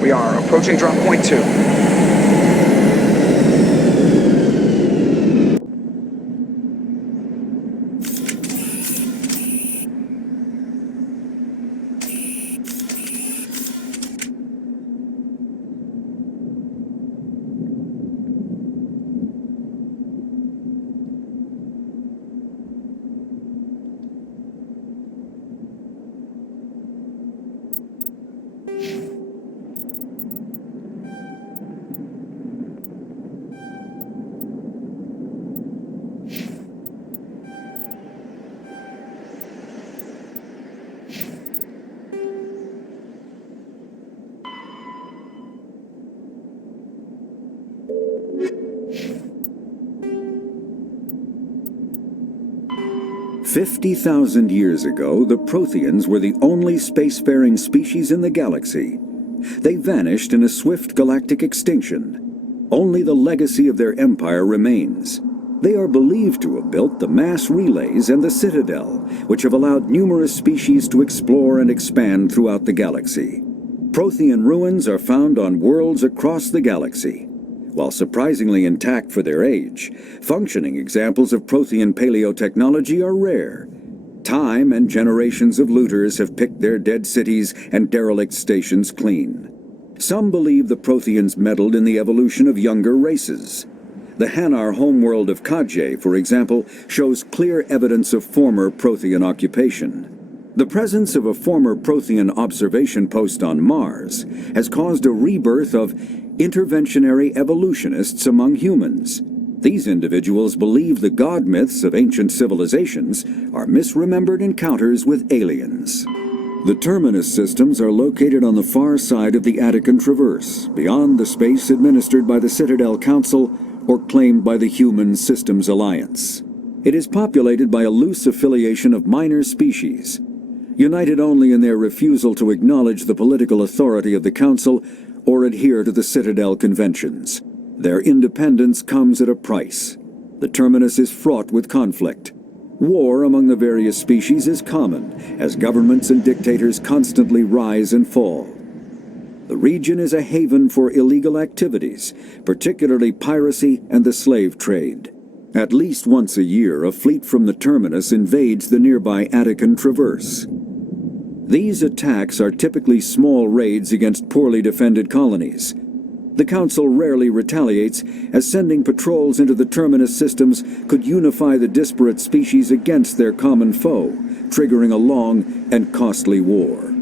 We are approaching drop point 2. 50,000 years ago, the Protheans were the only spacefaring species in the galaxy. They vanished in a swift galactic extinction. Only the legacy of their empire remains. They are believed to have built the mass relays and the Citadel, which have allowed numerous species to explore and expand throughout the galaxy. Prothean ruins are found on worlds across the galaxy. While surprisingly intact for their age, functioning examples of Prothean paleotechnology are rare. Time and generations of looters have picked their dead cities and derelict stations clean. Some believe the Protheans meddled in the evolution of younger races. The Hanar homeworld of Kajay, for example, shows clear evidence of former Prothean occupation. The presence of a former Prothean observation post on Mars has caused a rebirth of interventionary evolutionists among humans. These individuals believe the god myths of ancient civilizations are misremembered encounters with aliens. The terminus systems are located on the far side of the Attican Traverse, beyond the space administered by the Citadel Council or claimed by the Human Systems Alliance. It is populated by a loose affiliation of minor species, united only in their refusal to acknowledge the political authority of the Council or adhere to the Citadel conventions. Their independence comes at a price. The terminus is fraught with conflict. War among the various species is common, as governments and dictators constantly rise and fall. The region is a haven for illegal activities, particularly piracy and the slave trade. At least once a year, a fleet from the terminus invades the nearby Attican Traverse. These attacks are typically small raids against poorly defended colonies. The Council rarely retaliates, as sending patrols into the terminus systems could unify the disparate species against their common foe, triggering a long and costly war.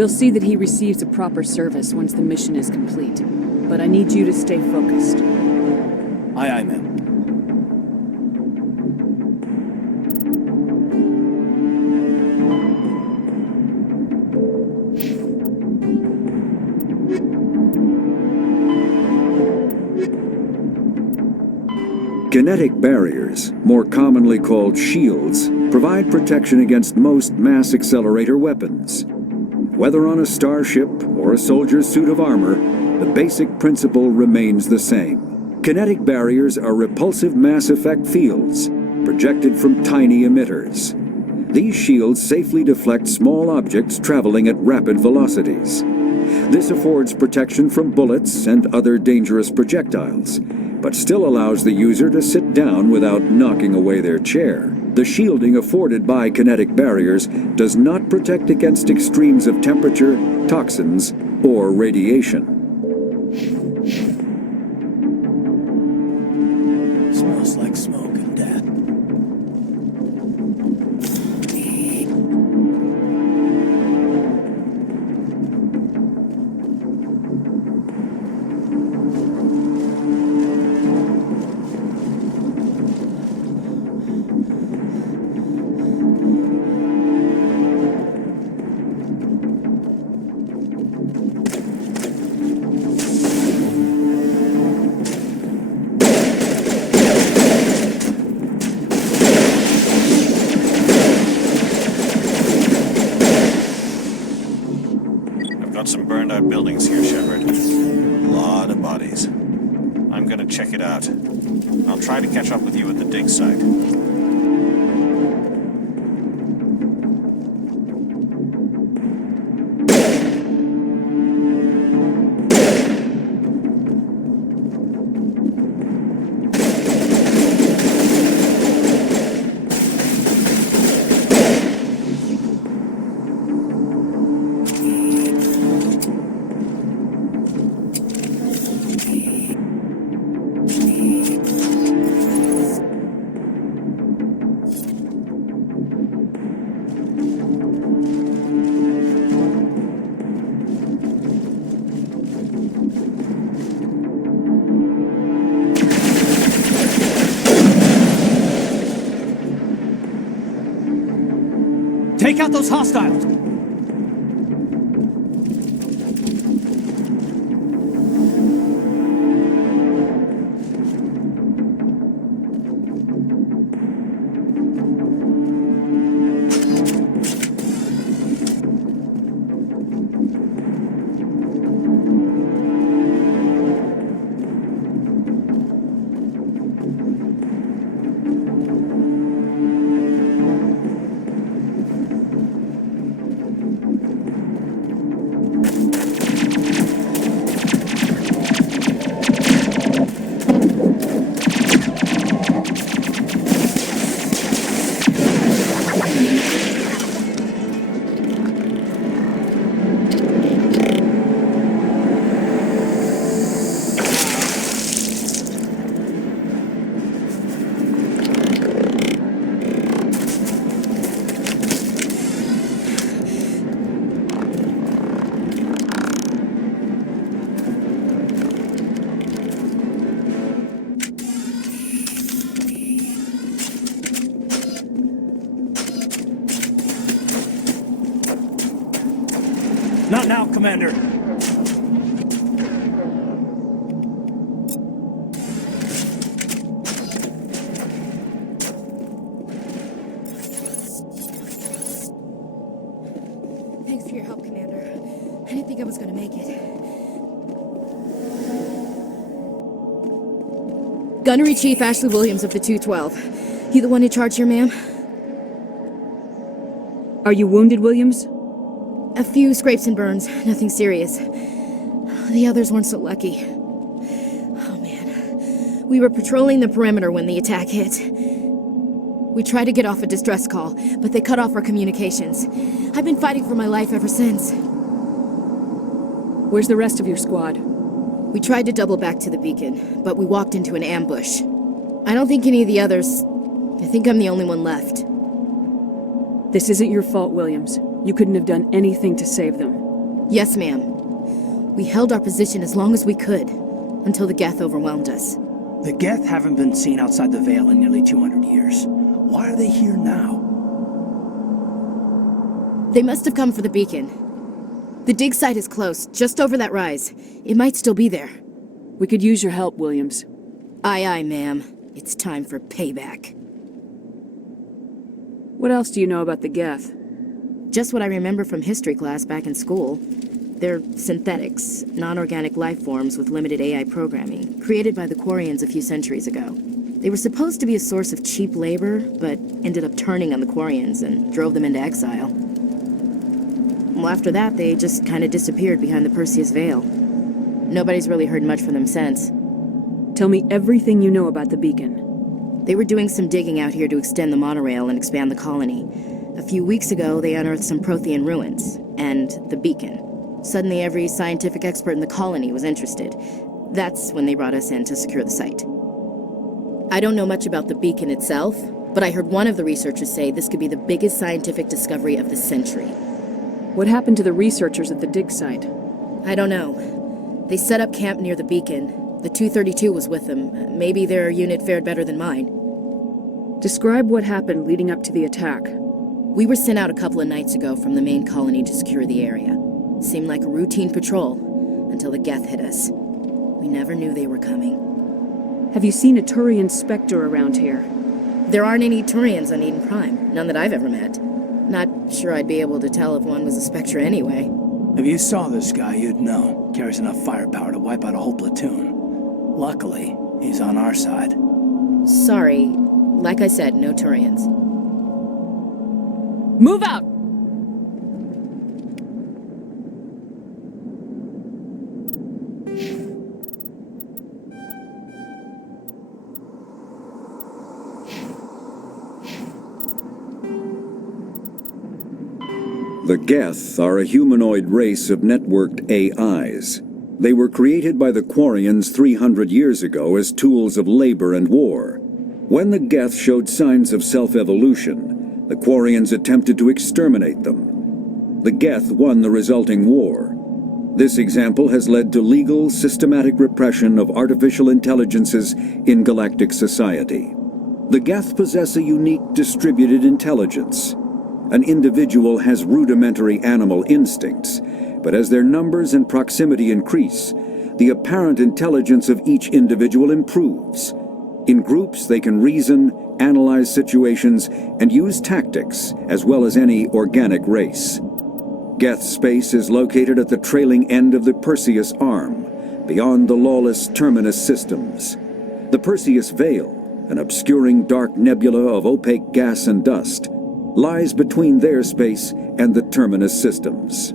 We'll see that he receives a proper service once the mission is complete. But I need you to stay focused. Aye, aye, ma'am. Kinetic barriers, more commonly called shields, provide protection against most mass accelerator weapons. Whether on a starship or a soldier's suit of armor, the basic principle remains the same. Kinetic barriers are repulsive mass effect fields, projected from tiny emitters. These shields safely deflect small objects traveling at rapid velocities. This affords protection from bullets and other dangerous projectiles, but still allows the user to sit down without knocking away their chair. The shielding afforded by kinetic barriers does not protect against extremes of temperature, toxins, or radiation. Smells like smoke and death. Got some burned out buildings here, Shepard. A lot of bodies. I'm gonna check it out. I'll try to catch up with you at the dig site. Take out those hostiles! Not now, Commander. Thanks for your help, Commander. I didn't think I was gonna make it. Gunnery Chief Ashley Williams of the 212. You the one in charge here, ma'am? Are you wounded, Williams? A few scrapes and burns, nothing serious. The others weren't so lucky. Oh man. We were patrolling the perimeter when the attack hit. We tried to get off a distress call, but they cut off our communications. I've been fighting for my life ever since. Where's the rest of your squad? We tried to double back to the beacon, but we walked into an ambush. I don't think any of the others... I think I'm the only one left. This isn't your fault, Williams. You couldn't have done anything to save them. Yes, ma'am. We held our position as long as we could, until the Geth overwhelmed us. The Geth haven't been seen outside the Veil in nearly 200 years. Why are they here now? They must have come for the beacon. The dig site is close, just over that rise. It might still be there. We could use your help, Williams. Aye, aye, ma'am. It's time for payback. What else do you know about the Geth? Just what I remember from history class back in school. They're synthetics, non-organic life forms with limited AI programming, created by the Quarians a few centuries ago. They were supposed to be a source of cheap labor, but ended up turning on the Quarians and drove them into exile. Well, after that, they just kind of disappeared behind the Perseus Veil. Nobody's really heard much from them since. Tell me everything you know about the beacon. They were doing some digging out here to extend the monorail and expand the colony. A few weeks ago, they unearthed some Prothean ruins, and the beacon. Suddenly, every scientific expert in the colony was interested. That's when they brought us in to secure the site. I don't know much about the beacon itself, but I heard one of the researchers say this could be the biggest scientific discovery of the century. What happened to the researchers at the dig site? I don't know. They set up camp near the beacon. The 232 was with them. Maybe their unit fared better than mine. Describe what happened leading up to the attack. We were sent out a couple of nights ago from the main colony to secure the area. Seemed like a routine patrol, until the Geth hit us. We never knew they were coming. Have you seen a Turian spectre around here? There aren't any Turians on Eden Prime, none that I've ever met. Not sure I'd be able to tell if one was a spectre anyway. If you saw this guy, you'd know. Carries enough firepower to wipe out a whole platoon. Luckily, he's on our side. Sorry, like I said, no Turians. Move out! The Geth are a humanoid race of networked AIs. They were created by the Quarians 300 years ago as tools of labor and war. When the Geth showed signs of self-evolution, the Quarians attempted to exterminate them. The Geth won the resulting war. This example has led to legal, systematic repression of artificial intelligences in galactic society. The Geth possess a unique distributed intelligence. An individual has rudimentary animal instincts, but as their numbers and proximity increase, the apparent intelligence of each individual improves. In groups, they can reason, analyze situations, and use tactics, as well as any organic race. Geth space is located at the trailing end of the Perseus arm, beyond the lawless Terminus systems. The Perseus Veil, an obscuring dark nebula of opaque gas and dust, lies between their space and the Terminus systems.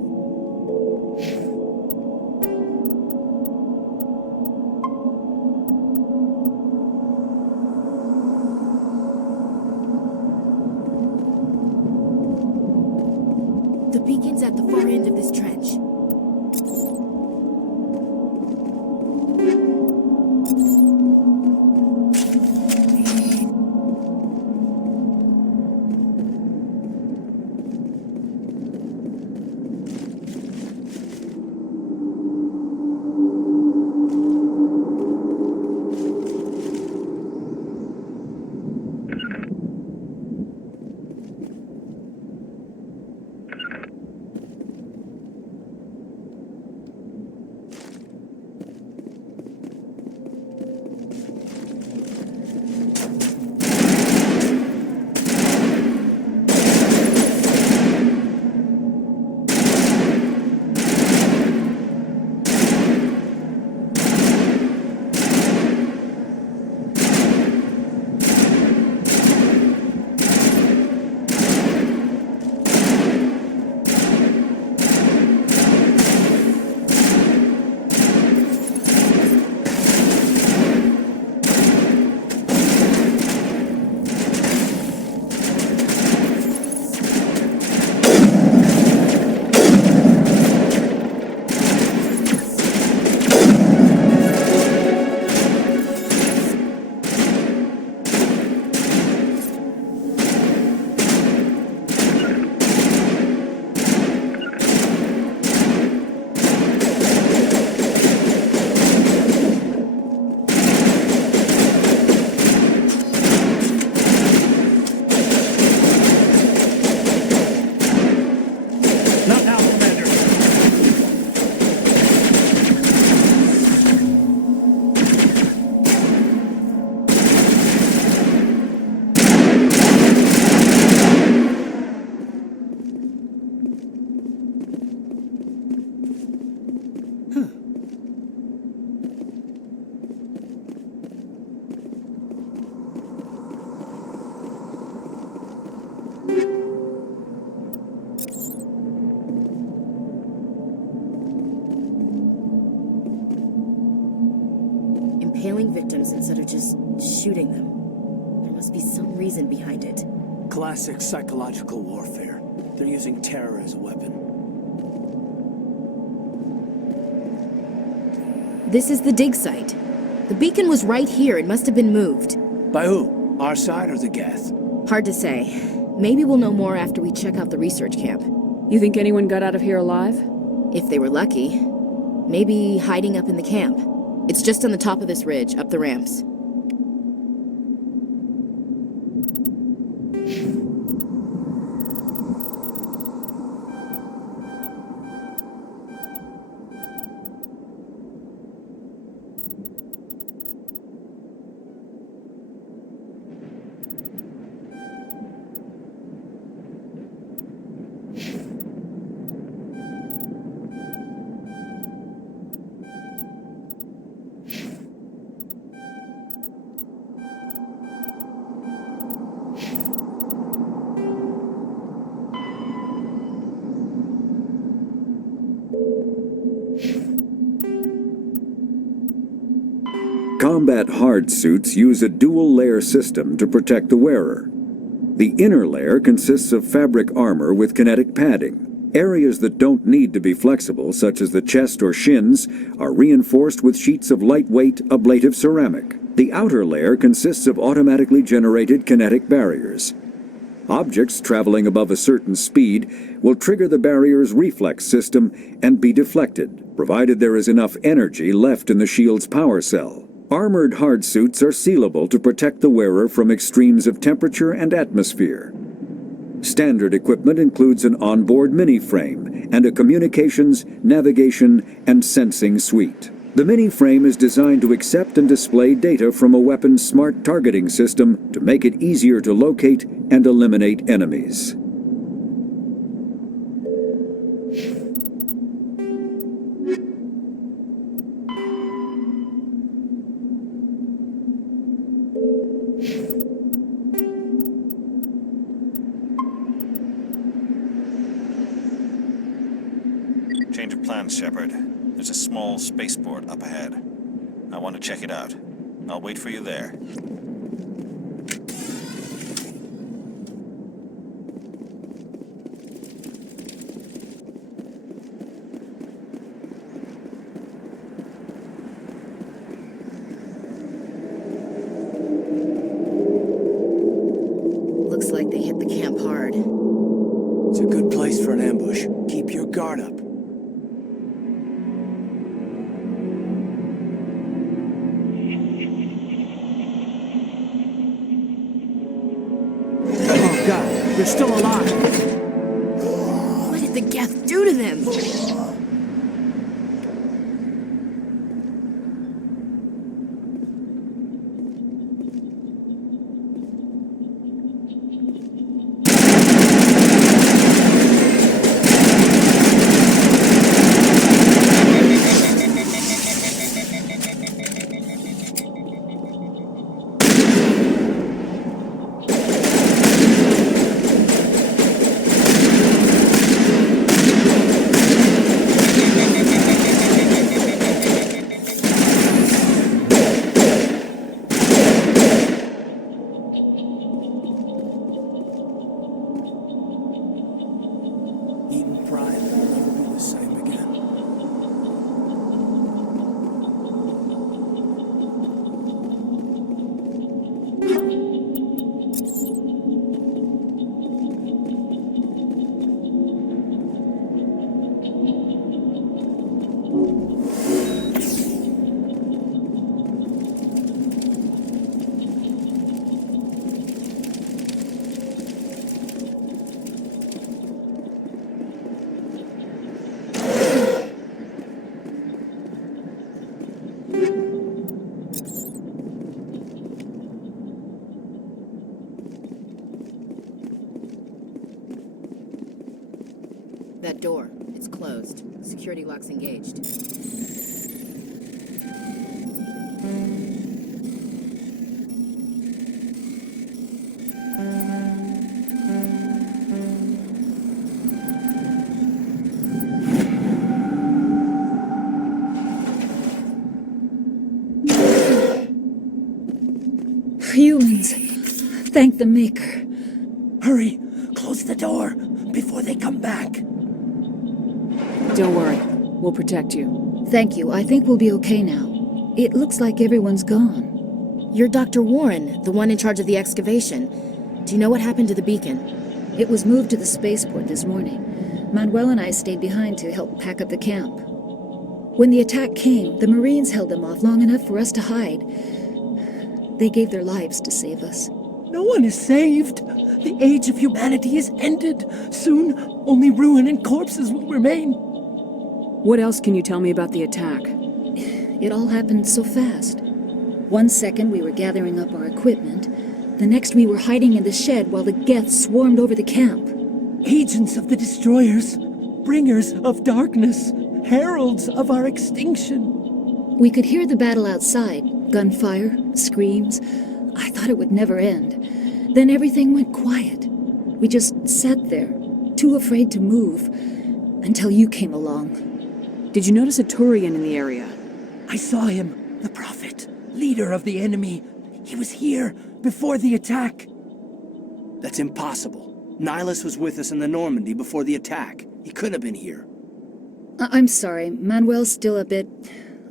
The beacon's at the far end of this trench. impaling victims instead of just shooting them. There must be some reason behind it. Classic psychological warfare. They're using terror as a weapon. This is the dig site. The beacon was right here. It must have been moved. By who? Our side or the Geth? Hard to say. Maybe we'll know more after we check out the research camp. You think anyone got out of here alive? If they were lucky. Maybe hiding up in the camp. It's just on the top of this ridge, up the ramps. Combat hard suits use a dual-layer system to protect the wearer. The inner layer consists of fabric armor with kinetic padding. Areas that don't need to be flexible, such as the chest or shins, are reinforced with sheets of lightweight, ablative ceramic. The outer layer consists of automatically generated kinetic barriers. Objects traveling above a certain speed will trigger the barrier's reflex system and be deflected, provided there is enough energy left in the shield's power cell. Armored hard suits are sealable to protect the wearer from extremes of temperature and atmosphere. Standard equipment includes an onboard mini-frame and a communications, navigation, and sensing suite. The mini-frame is designed to accept and display data from a weapon's smart targeting system to make it easier to locate and eliminate enemies. Change of plans, Shepard. There's a small spaceport up ahead. I want to check it out. I'll wait for you there. Looks like they hit the camp hard. It's a good place for an ambush. Keep your guard up. Oh God, they're still alive. What did the Geth do to them? Eden Prime will never be the same again. That door. It's closed. Security lock's engaged. Thank the Maker. Hurry! Close the door before they come back. Don't worry. We'll protect you. Thank you. I think we'll be okay now. It looks like everyone's gone. You're Dr. Warren, the one in charge of the excavation. Do you know what happened to the beacon? It was moved to the spaceport this morning. Manuel and I stayed behind to help pack up the camp. When the attack came, the Marines held them off long enough for us to hide. They gave their lives to save us. No one is saved. The age of humanity is ended. Soon, only ruin and corpses will remain. What else can you tell me about the attack? It all happened so fast. 1 second we were gathering up our equipment. The next we were hiding in the shed while the Geth swarmed over the camp. Agents of the destroyers, bringers of darkness, heralds of our extinction. We could hear the battle outside. Gunfire, screams. I thought it would never end. Then everything went quiet. We just sat there, too afraid to move, until you came along. Did you notice a Turian in the area? I saw him, the Prophet, leader of the enemy. He was here before the attack. That's impossible. Nihilus was with us in the Normandy before the attack. He couldn't have been here. I'm sorry, Manuel's still a bit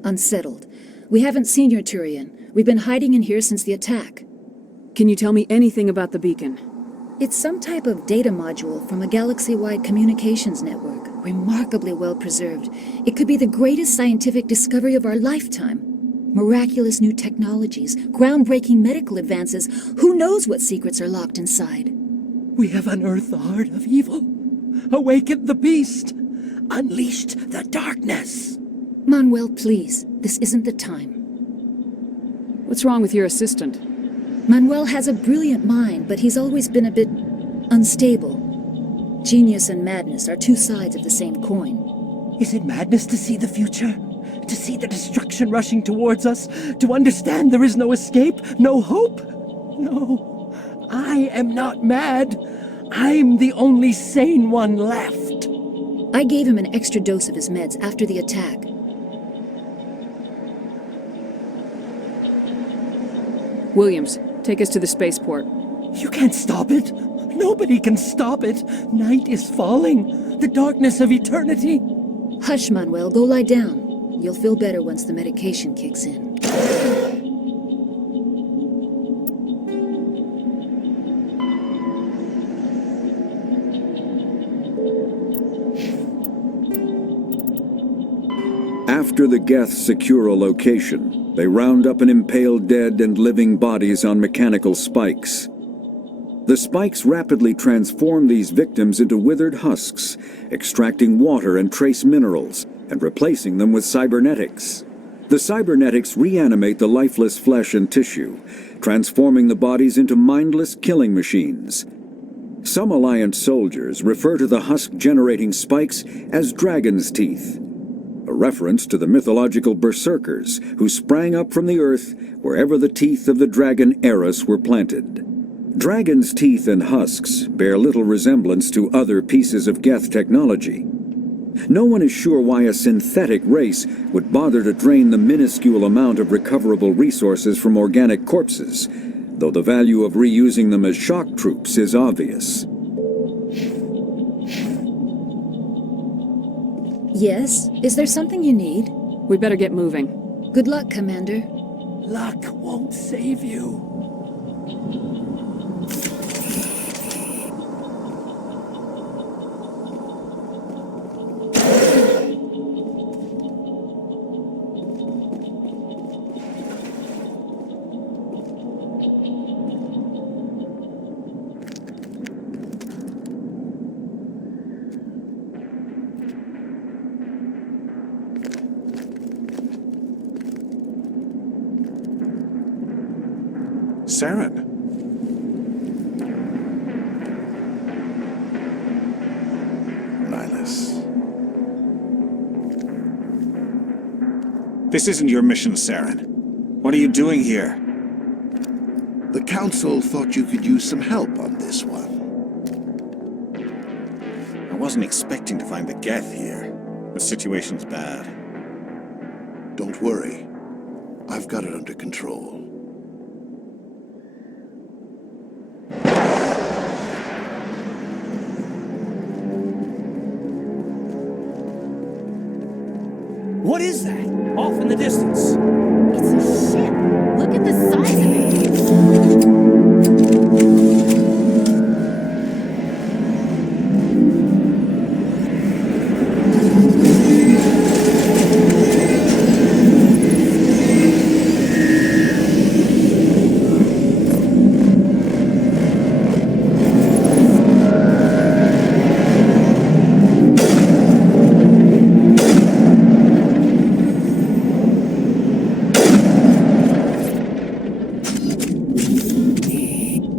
unsettled. We haven't seen your Turian. We've been hiding in here since the attack. Can you tell me anything about the beacon? It's some type of data module from a galaxy-wide communications network, remarkably well preserved. It could be the greatest scientific discovery of our lifetime. Miraculous new technologies, groundbreaking medical advances. Who knows what secrets are locked inside? We have unearthed the heart of evil, awakened the beast, unleashed the darkness. Manuel, please, this isn't the time. What's wrong with your assistant? Manuel has a brilliant mind, but he's always been a bit unstable. Genius and madness are two sides of the same coin. Is it madness to see the future? To see the destruction rushing towards us? To understand there is no escape? No hope? No, I am not mad. I'm the only sane one left. I gave him an extra dose of his meds after the attack. Williams, take us to the spaceport. You can't stop it. Nobody can stop it. Night is falling. The darkness of eternity. Hush, Manuel, go lie down. You'll feel better once the medication kicks in. After the Geths secure a location, they round up and impale dead and living bodies on mechanical spikes. The spikes rapidly transform these victims into withered husks, extracting water and trace minerals, and replacing them with cybernetics. The cybernetics reanimate the lifeless flesh and tissue, transforming the bodies into mindless killing machines. Some Alliance soldiers refer to the husk-generating spikes as dragon's teeth, a reference to the mythological berserkers who sprang up from the earth wherever the teeth of the dragon Eris were planted. Dragon's teeth and husks bear little resemblance to other pieces of Geth technology. No one is sure why a synthetic race would bother to drain the minuscule amount of recoverable resources from organic corpses, though the value of reusing them as shock troops is obvious. Yes? Is there something you need? We better get moving. Good luck, Commander. Luck won't save you. Saren. Nihilus. This isn't your mission, Saren. What are you doing here? The Council thought you could use some help on this one. I wasn't expecting to find the Geth here. The situation's bad. Don't worry. I've got it under control. What is that? Off in the distance. It's a ship. Look at the size of it.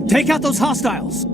Take out those hostiles!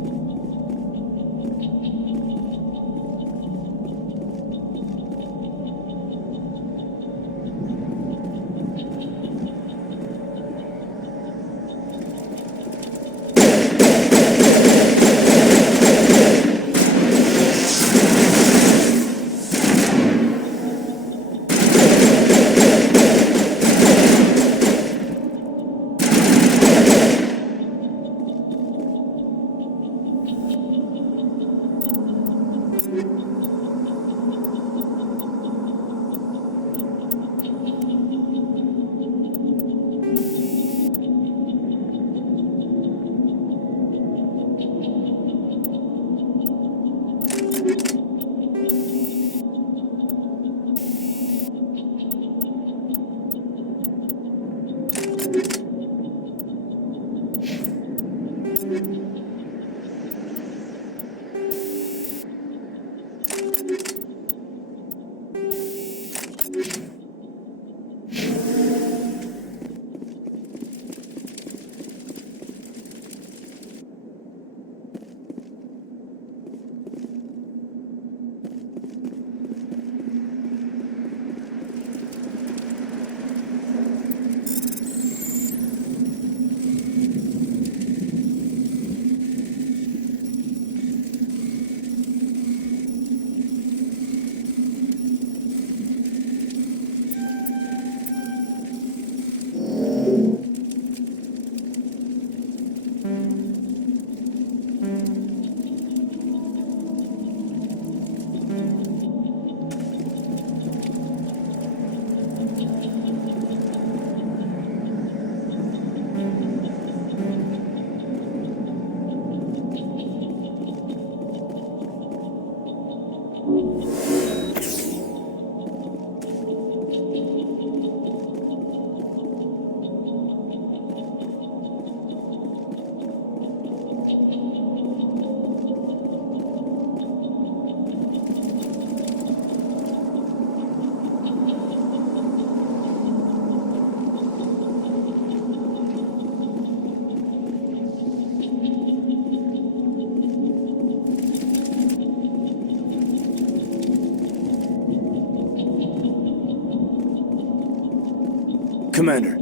Commander,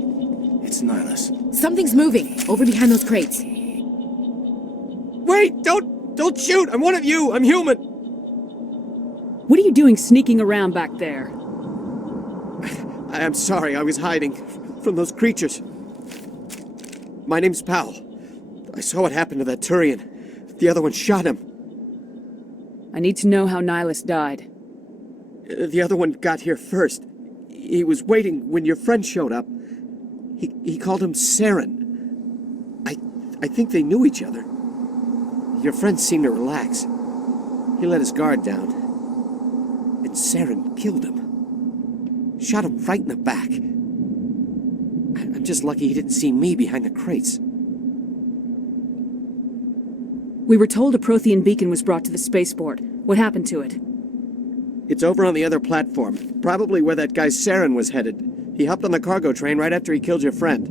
it's Nihilus. Something's moving over behind those crates. Wait! Don't shoot! I'm one of you! I'm human! What are you doing sneaking around back there? I'm sorry, I was hiding from those creatures. My name's Powell. I saw what happened to that Turian. The other one shot him. I need to know how Nihilus died. The other one got here first. He was waiting when your friend showed up. He called him Saren. I think they knew each other. Your friend seemed to relax. He let his guard down. And Saren killed him. Shot him right in the back. I'm just lucky he didn't see me behind the crates. We were told a Prothean beacon was brought to the spaceport. What happened to it? It's over on the other platform. Probably where that guy Saren was headed. He hopped on the cargo train right after he killed your friend.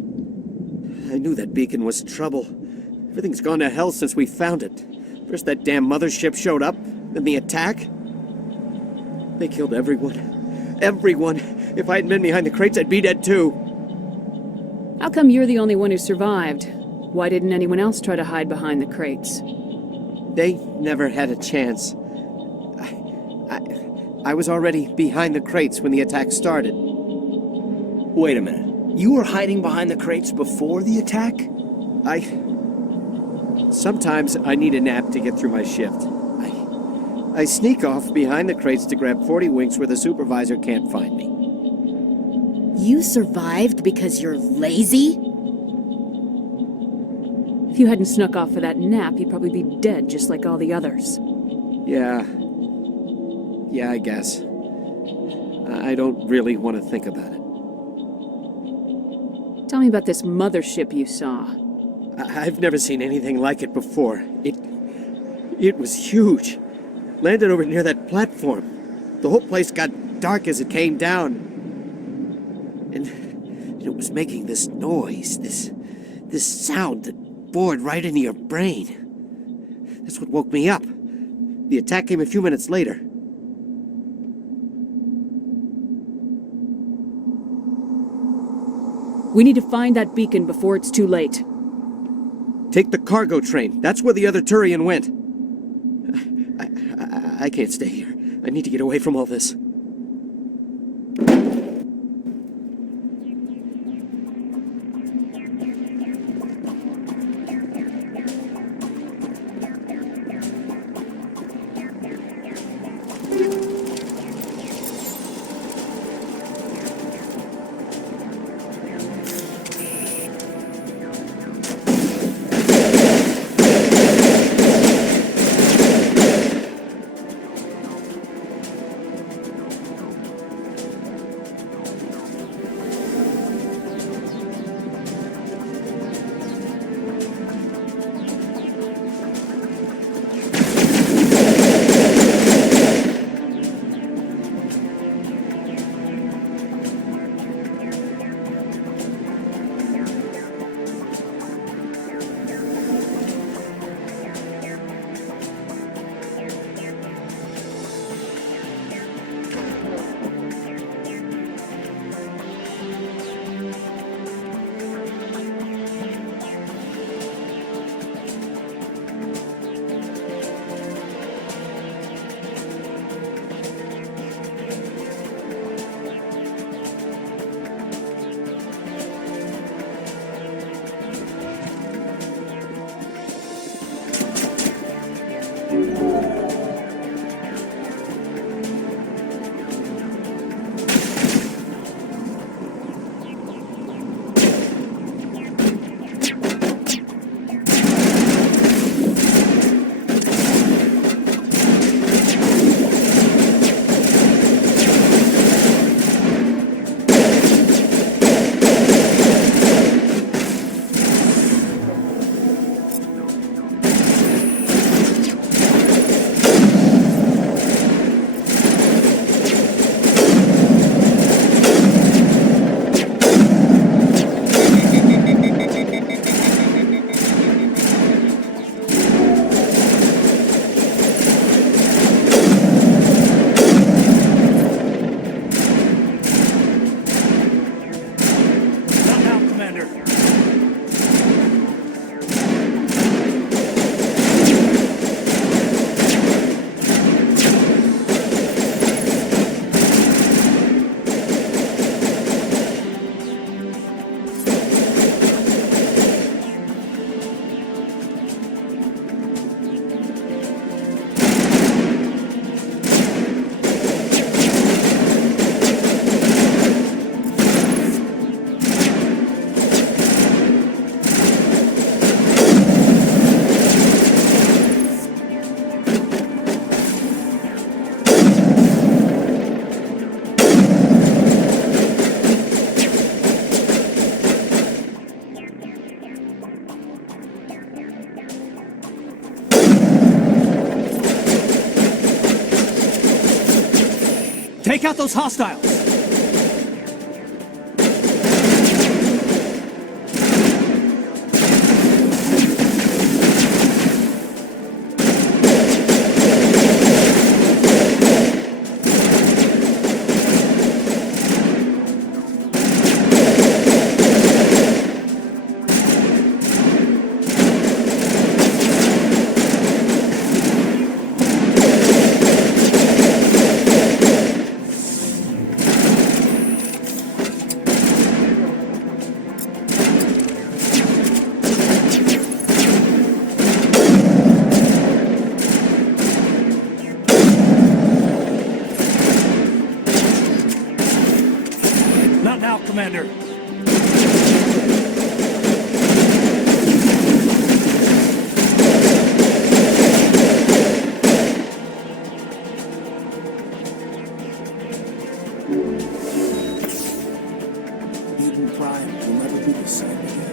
I knew that beacon was trouble. Everything's gone to hell since we found it. First that damn mothership showed up, then the attack. They killed everyone. Everyone! If I hadn't been behind the crates, I'd be dead too. How come you're the only one who survived? Why didn't anyone else try to hide behind the crates? They never had a chance. I was already behind the crates when the attack started. Wait a minute. You were hiding behind the crates before the attack? Sometimes I need a nap to get through my shift. I sneak off behind the crates to grab 40 winks where the supervisor can't find me. You survived because you're lazy? If you hadn't snuck off for that nap, you'd probably be dead just like all the others. Yeah. Yeah, I guess. I don't really want to think about it. Tell me about this mothership you saw. I've never seen anything like it before. It was huge. Landed over near that platform. The whole place got dark as it came down. And it was making this noise, this sound that bored right into your brain. That's what woke me up. The attack came a few minutes later. We need to find that beacon before it's too late. Take the cargo train. That's where the other Turian went. I can't stay here. I need to get away from all this. Take out those hostiles! now, Commander. Eden Prime will never be the same again.